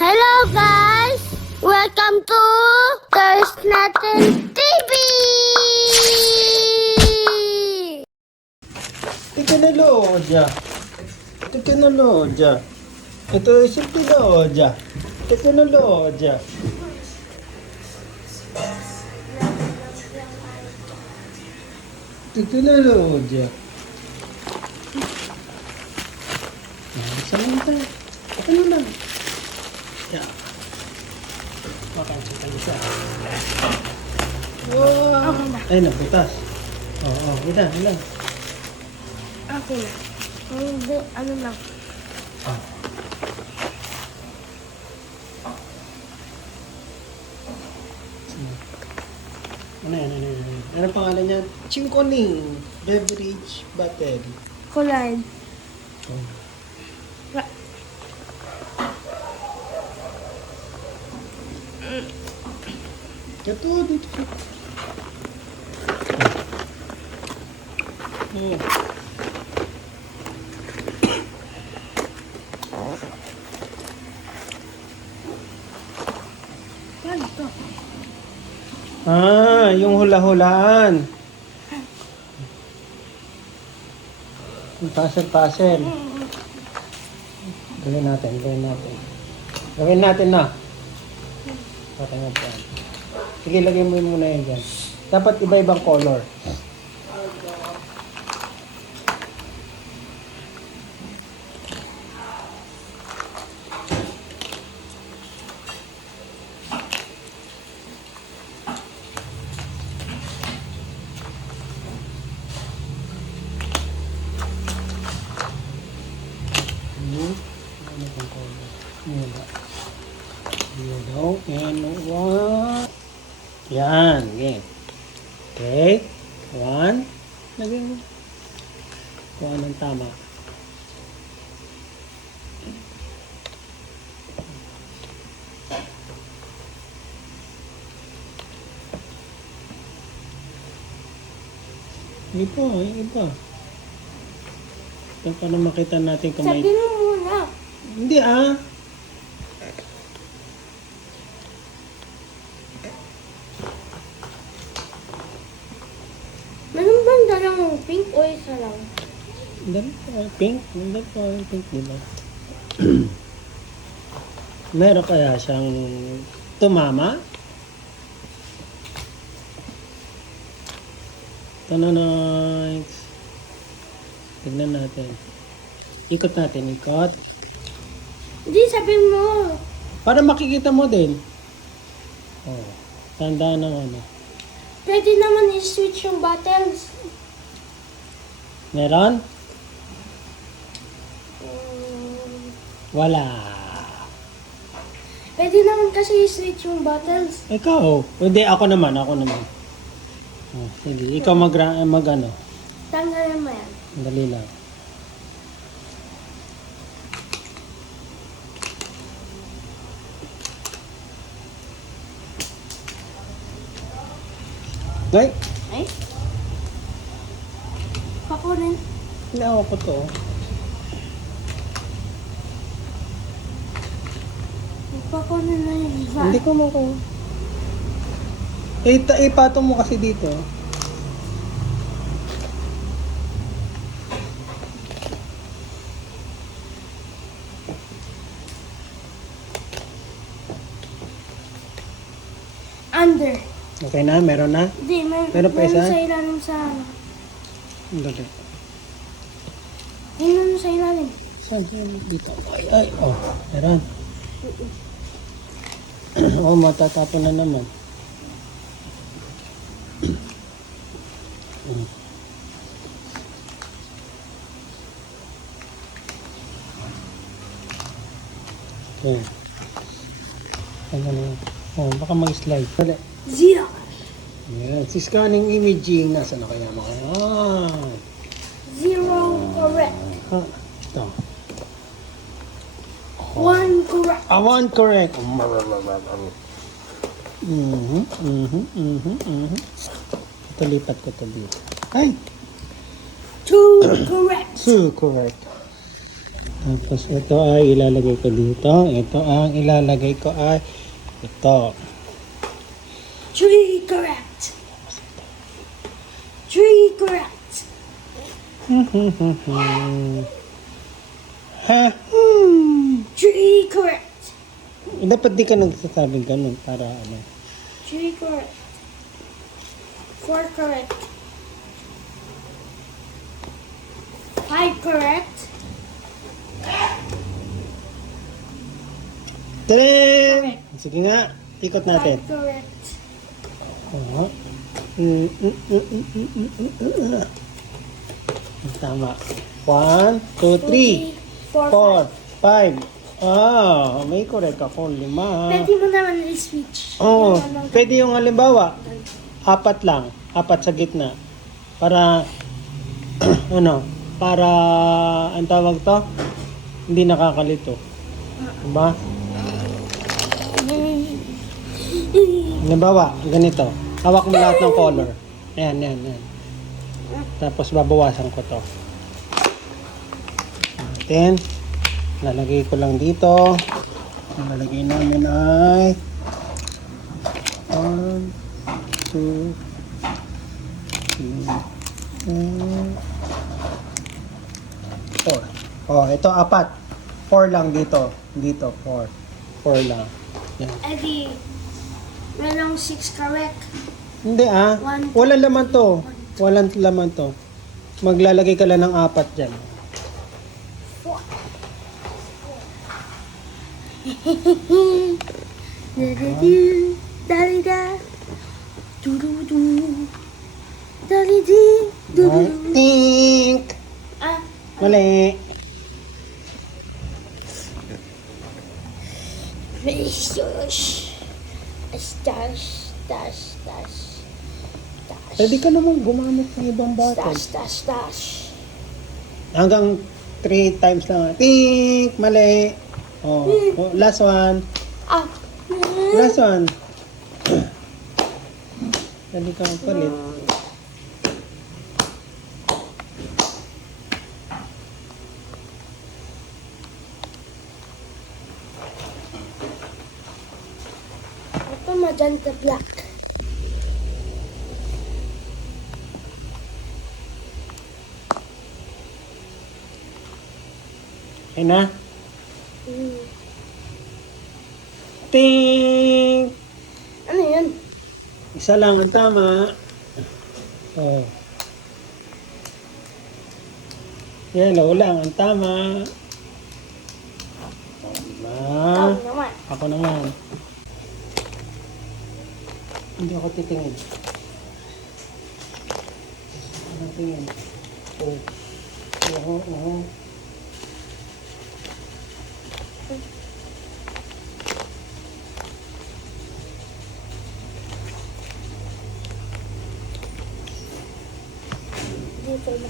Hello guys! Welcome to Thirst Natin TV! Teknolojia. Teknolojia. Ito si teknolojia. Teknolojia. Teknolojia. Saan tayo? Ano lang? Ya. Makan siya. Wow. Okay na. Ay, nabutas. Oo, ilan. Okay na. Hindi, ano lang. Ano yan? Ano pangalan niya? Chinkoning Beverage Battery. Collide. Oh. Ito, dito. Oh. Yan, ito. Ah, yung hula-hulaan. Yung puzzle. Gawin natin. Gawin natin na. Patay mo po. Sige, lagay mo muna yan dyan. Dapat iba-ibang color. Ano bang color? Yellow and one. Yan, okay. Okay. One. Lagay mo. Kuha ng tama. Iba. Ito para makita natin kung may... Sabihin mo muna. Hindi ah. Meron bang dalang pink o isa lang? Dali pa, pink. Dali pa, pink, di ba? Meron kaya siyang tumama? Tananites. Tignan natin. Ikot natin, ikot. Hindi, sabihin mo. Para makikita mo din. Oh, tandaan ng ano. Pwede naman i-switch yung buttons. Meron? Wala. Pwede naman kasi i-switch yung buttons. Ikaw. Hindi, ako naman. Oh, sige, ikaw mag ano. Tanggalin mo yan. Dali lang. Ay, Ay? Pakunin. hindi ako po to. Pakunin na yun. Hindi ko mako. Ipatong mo kasi dito. Under. Okay na? Meron na? Hindi, Meron pa isa? sa ilalim sa ano. Dali. Tingnan mo sa ilalim. Saan? Dito. Ay. Oh, meron. Oh, matatapon na naman. Okay. Ano na yun? Oh, baka mag-slide. Dali. Zero. Yan. Si scanning imaging. Nasaan na kaya mo? Zero correct. Ito. One correct. One correct. Ito lipat ko ito dito. Ay! Two correct. Two correct. Tapos ito ay ilalagay ko dito. Ito ang ilalagay ko ay ito. 3 correct. 3 correct. Ha? 3 correct. Dapat di ka nagsasabing ganun para ano. 3 correct. 4 correct. 5 correct. Tadam! Sige nga, ikot 5 natin. correct. Oo. Tama. 1, 2, 3, 4, 5. Ah, may correct ako. 5. Pwede mo naman i-switch. Oo. Pwede yung halimbawa, 4 lang. 4 sa gitna. Para, ano, para, ang tawag to? Hindi nakakalito. Diba? Halimbawa, ganito. Hawak mo lahat ng color. Ayan, ayan, ayan. Tapos babawasan ko to. Then, lalagay ko lang dito. Ang lalagay namin ay 1, 2, 3, 4. Oh, ito 4. 4 lang dito. Dito, 4. 4 lang. Yan. Eddie, walang 6 correct. Hindi ah. Walang laman to. Walang laman to. Maglalagay ka lang ng 4 dyan. 4. Tink! Ah, Mali. Shush. Dash, dash, dash. Pwede ka naman gumamit ng ibang bottle. Dash. Hanggang 3 times lang. Tink! Mali. Oh, last one. Ah. Last one. Pwede ka magpalit. Ito magenta black. Ayun na. Tink! Ano yun? Isa lang ang tama. Oh. Yellow lang ang tama. Ikaw Tama. naman. Ako naman. Hindi ako titingin. Ano tingin? Oh. Oo. Dito na.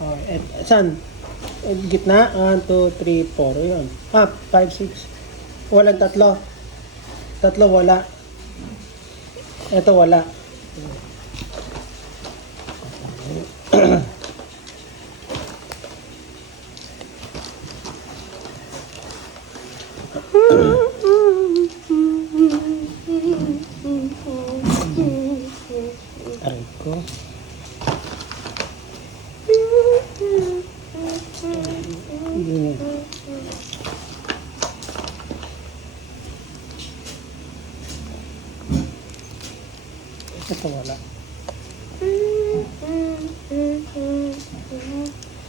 Oh, saan? Gitna? 1, 2, 3, 4. Yun. 5, 6. Walang 3. 3 wala. Ito wala. Aray ko. Hindi. Ito wala.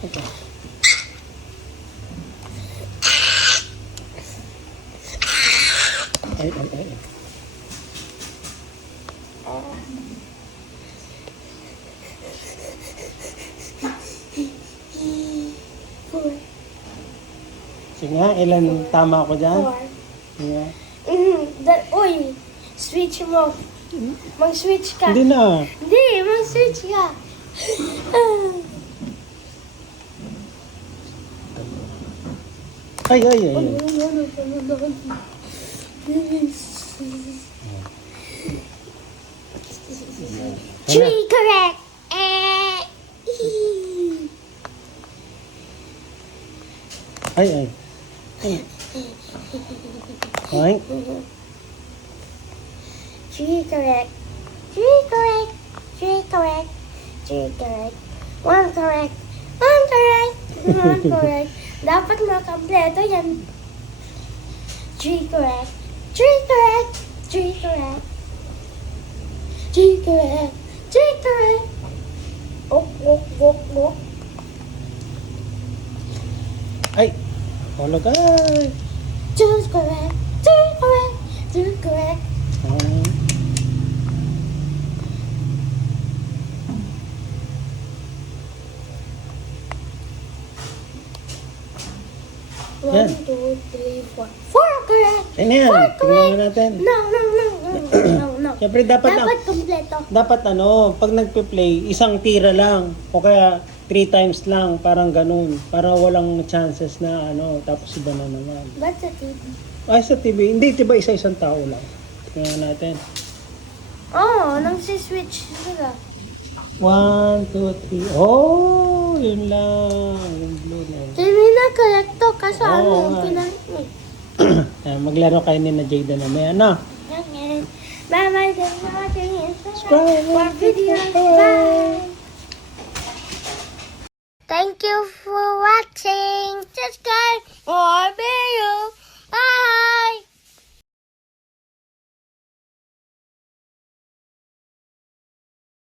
Ito. Ay. Sige nga, ilan tama ako dyan? 4. Sige nga. Uy, switch mo. Mag-switch ka. Hindi na. Hindi, mag-switch ka. Ay. Three correct. Ay. Ay. Three correct. Three correct. Three correct. Three correct. One correct. One correct. One correct. Dapat makampleto yan. Three correct. Three correct. Three correct. Three correct. Three correct. Ok. Ay. Wala ka. Two correct. Two correct. Two correct. Ah. Yan. 1, 2, 3, 4. Four correct. Yan yan. Four Tingnan correct. natin. No. Siyempre dapat Kompleto. dapat pag nagpe-play, isang tira lang o kaya 3 times lang, parang ganun. Para walang chances na tapos iba na naman. Ba't sa TV? Ay, sa TV, hindi, diba isa-isang tao lang. Tingnan natin. Oo, nagsiswitch sila. 1, 2, 3. Oh, yun lang. Yung blue na yun. Hindi na correct to kasi Oo nga. pinag-me. Maglaro kayo ni na Jada na may Okay. Bye-bye. Thanks for watching. Subscribe. For videos. Bye. Thank you for watching. Subscribe.